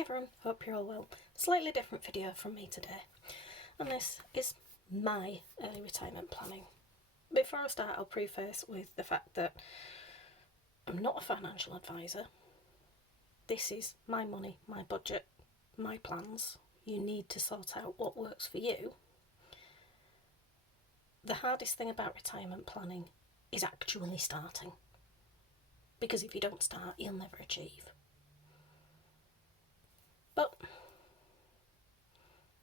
Hey everyone, hope you're all well. Slightly different video from me today, and this is my early retirement planning. Before I start, I'll preface with the fact that I'm not a financial advisor. This is my money, my budget, my plans. You need to sort out what works for you. The hardest thing about retirement planning is actually starting, because if you don't start, you'll never achieve. But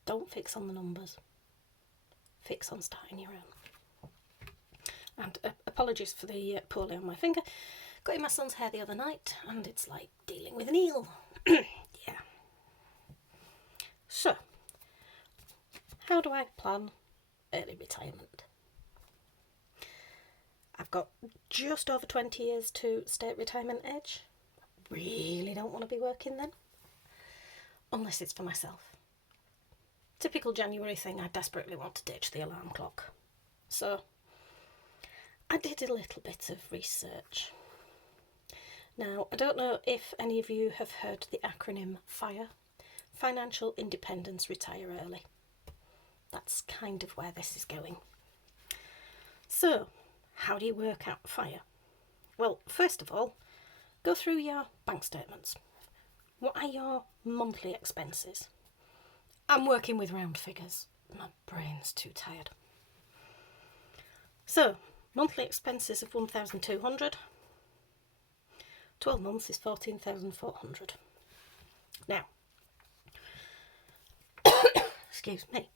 don't fix on the numbers, fix on starting your own. And apologies for the poorly on my finger. Got in my son's hair the other night and it's like dealing with an eel. Yeah. So, how do I plan early retirement? I've got just over 20 years to state retirement age. Really don't want to be working then, unless it's for myself. Typical January thing, I desperately want to ditch the alarm clock. So I did a little bit of research. Now, I don't know if any of you have heard the acronym FIRE, Financial Independence Retire Early. That's kind of where this is going. So, how do you work out FIRE? Well, first of all, go through your bank statements. What are your monthly expenses? I'm working with round figures. My brain's too tired. So, monthly expenses of 1,200. 12 months is 14,400. Now, excuse me.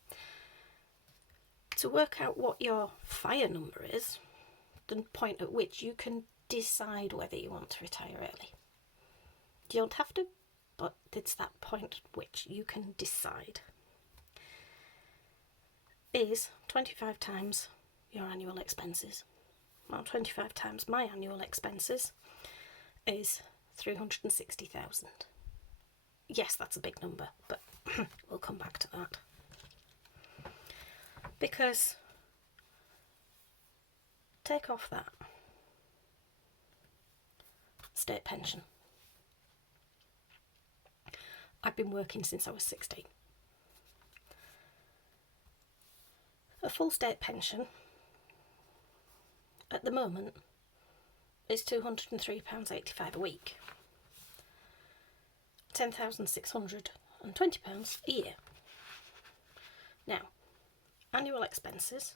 To work out what your FIRE number is, the point at which you can decide whether you want to retire early. You don't have to, but it's that point at which you can decide. Is 25 times your annual expenses. Well, 25 times my annual expenses is 360,000. Yes, that's a big number, but we'll come back to that. Because take off that state pension. I've been working since I was 16. A full state pension at the moment is £203.85 a week. £10,620 a year. Now, annual expenses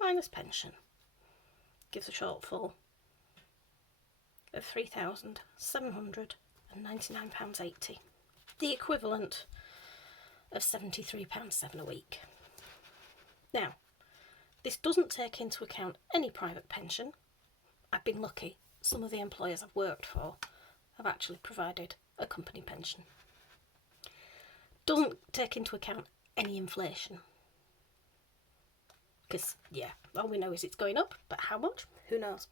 minus pension gives a shortfall of £3,799.80. The equivalent of £73.07 a week. Now, this doesn't take into account any private pension. I've been lucky. Some of the employers I've worked for have actually provided a company pension. Doesn't take into account any inflation. Because, yeah, all we know is it's going up, but how much? Who knows?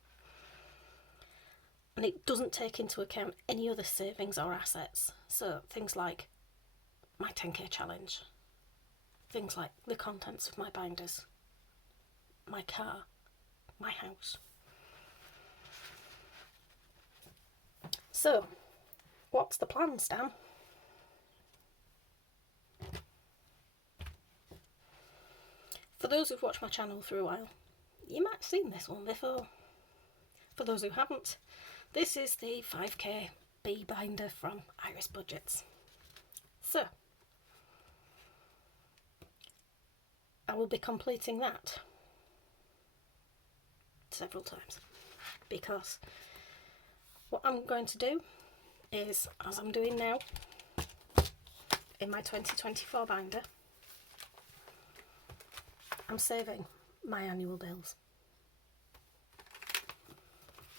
And it doesn't take into account any other savings or assets. So things like my 10k challenge, things like the contents of my binders, my car, my house. So, what's the plan, Stan? For those who've watched my channel for a while, you might have seen this one before. For those who haven't, this is the 5k B binder from Iris Budgets. So, I will be completing that several times, because what I'm going to do is, as I'm doing now in my 2024 binder, I'm saving my annual bills.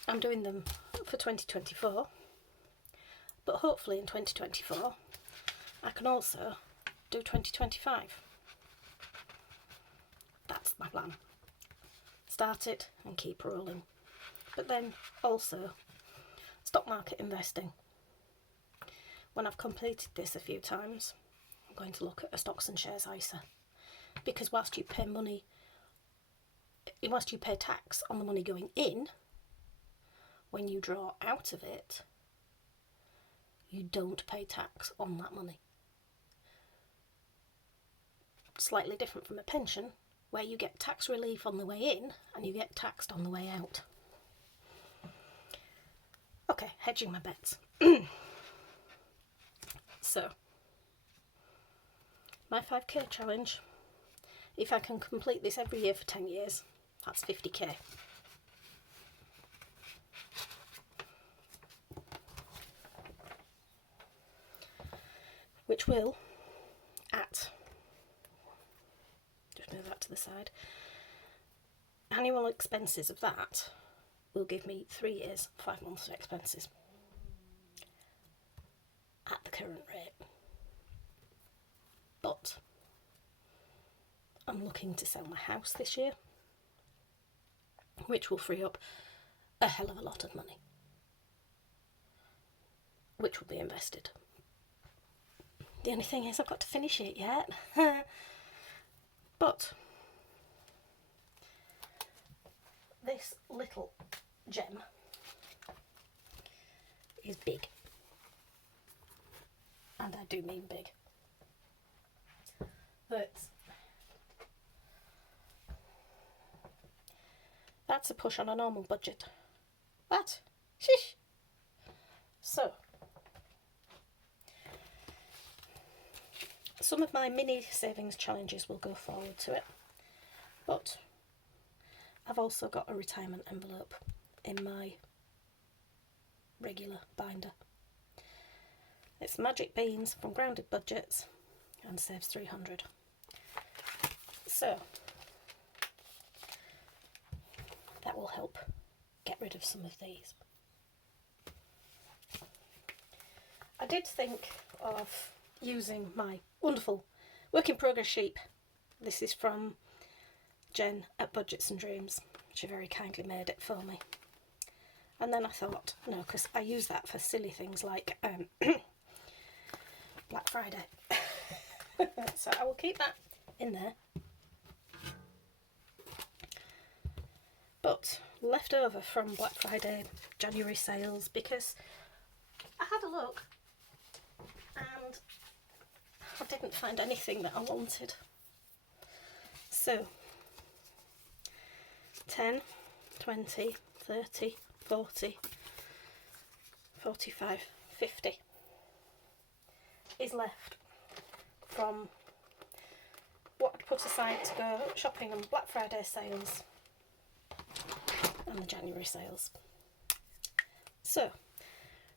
I'm doing them for 2024, but hopefully in 2024 I can also do 2025. That's my plan. Start it and keep rolling. But then also stock market investing. When I've completed this a few times, I'm going to look at a stocks and shares ISA, because whilst you pay tax on the money going in, when you draw out of it, you don't pay tax on that money. Slightly different from a pension, where you get tax relief on the way in and you get taxed on the way out. Okay, hedging my bets. So, my 5k challenge, if I can complete this every year for 10 years, that's 50k. Which will, just move that to the side, annual expenses of that will give me 3 years, 5 months of expenses at the current rate. But I'm looking to sell my house this year, which will free up a hell of a lot of money, which will be invested. The only thing is I've got to finish it yet. But this little gem is big. And I do mean big. That's a push on a normal budget. What? Shish! So, some of my mini savings challenges will go forward to it, but I've also got a retirement envelope in my regular binder. It's Magic Beans from Grounded Budgets and saves 300. So that will help get rid of some of these. I did think of using my wonderful work in progress sheet. This is from Jen at Budgets and Dreams. She very kindly made it for me. And then I thought, no, because I use that for silly things like Black Friday. So I will keep that in there. But left over from Black Friday, January sales, because I had a look and I didn't find anything that I wanted. So 10, 20, 30, 40, 45, 50 is left from what I'd put aside to go shopping on Black Friday sales and the January sales. So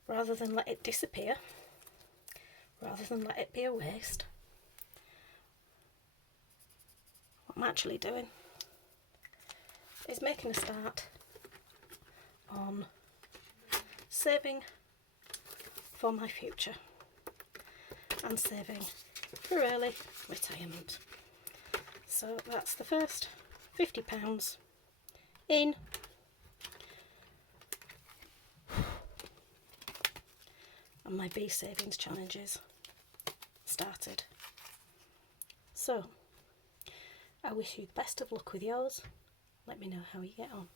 rather than let it disappear, rather than let it be a waste, what I'm actually doing is making a start on saving for my future and saving for early retirement. So that's the first £50 in. And my B savings challenges started. So I wish you the best of luck with yours. Let me know how you get on.